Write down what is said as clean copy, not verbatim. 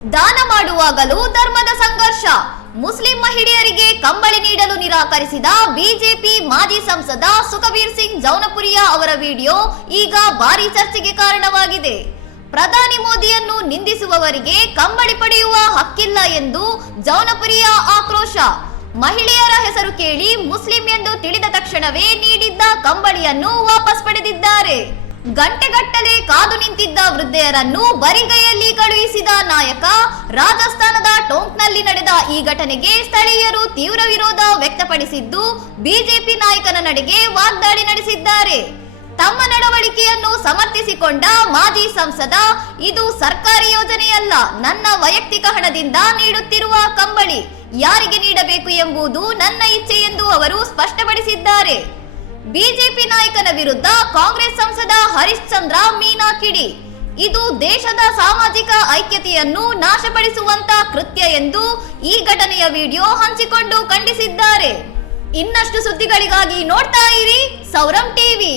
ದಾನ ಮಾಡುವಾಗಲೂ ಧರ್ಮದ ಸಂಘರ್ಷ. ಮುಸ್ಲಿಂ ಮಹಿಳೆಯರಿಗೆ ಕಂಬಳಿ ನೀಡಲು ನಿರಾಕರಿಸಿದ ಬಿಜೆಪಿ ಮಾಜಿ ಸಂಸದ ಸುಖಬೀರ್ ಸಿಂಗ್ ಜೌನಪುರಿಯಾ ಅವರ ವಿಡಿಯೋ ಈಗ ಭಾರೀ ಚರ್ಚೆಗೆ ಕಾರಣವಾಗಿದೆ. ಪ್ರಧಾನಿ ಮೋದಿಯನ್ನು ನಿಂದಿಸುವವರಿಗೆ ಕಂಬಳಿ ಪಡೆಯುವ ಹಕ್ಕಿಲ್ಲ ಎಂದು ಜೌನಪುರಿಯಾ ಆಕ್ರೋಶ. ಮಹಿಳೆಯರ ಹೆಸರು ಕೇಳಿ ಮುಸ್ಲಿಂ ಎಂದು ತಿಳಿದ ತಕ್ಷಣವೇ ನೀಡಿದ್ದ ಕಂಬಳಿಯನ್ನು ವಾಪಸ್ ಪಡೆದಿದ್ದಾರೆ. ಗಂಟೆಗಟ್ಟಲೆ ಕಾದು ನಿಂತಿದ್ದ ವೃದ್ಧೆಯರನ್ನು ಬರಿಗೈಯಲ್ಲಿ ಕಳುಹಿಸಿದ ನಾಯಕ. ರಾಜಸ್ಥಾನದ ಟೋಂಕ್ನಲ್ಲಿ ನಡೆದ ಈ ಘಟನೆಗೆ ಸ್ಥಳೀಯರು ತೀವ್ರ ವಿರೋಧ ವ್ಯಕ್ತಪಡಿಸಿದ್ದು, ಬಿಜೆಪಿ ನಾಯಕನ ನಡೆಗೆ ವಾಗ್ದಾಳಿ ನಡೆಸಿದ್ದಾರೆ. ತಮ್ಮ ನಡವಳಿಕೆಯನ್ನು ಸಮರ್ಥಿಸಿಕೊಂಡ ಮಾಜಿ ಸಂಸದ, ಇದು ಸರ್ಕಾರಿ ಯೋಜನೆಯಲ್ಲ, ನನ್ನ ವೈಯಕ್ತಿಕ ಹಣದಿಂದ ನೀಡುತ್ತಿರುವ ಕಂಬಳಿ, ಯಾರಿಗೆ ನೀಡಬೇಕು ಎಂಬುದು ನನ್ನ ಇಚ್ಛೆ ಎಂದು ಅವರು ಸ್ಪಷ್ಟಪಡಿಸಿದ್ದಾರೆ. ಬಿಜೆಪಿ ನಾಯಕನ ವಿರುದ್ಧ ಕಾಂಗ್ರೆಸ್ ಸಂಸದ ಹರೀಶ್ ಚಂದ್ರ ಮೀನಾ ಕಿಡಿ, ಇದು ದೇಶದ ಸಾಮಾಜಿಕ ಐಕ್ಯತೆಯನ್ನು ನಾಶಪಡಿಸುವಂತ ಕೃತ್ಯ ಎಂದು ಈ ಘಟನೆಯ ವಿಡಿಯೋ ಹಂಚಿಕೊಂಡು ಖಂಡಿಸಿದ್ದಾರೆ. ಇನ್ನಷ್ಟು ಸುದ್ದಿಗಳಿಗಾಗಿ ನೋಡ್ತಾ ಇರಿ ಸೌರಂ ಟಿವಿ.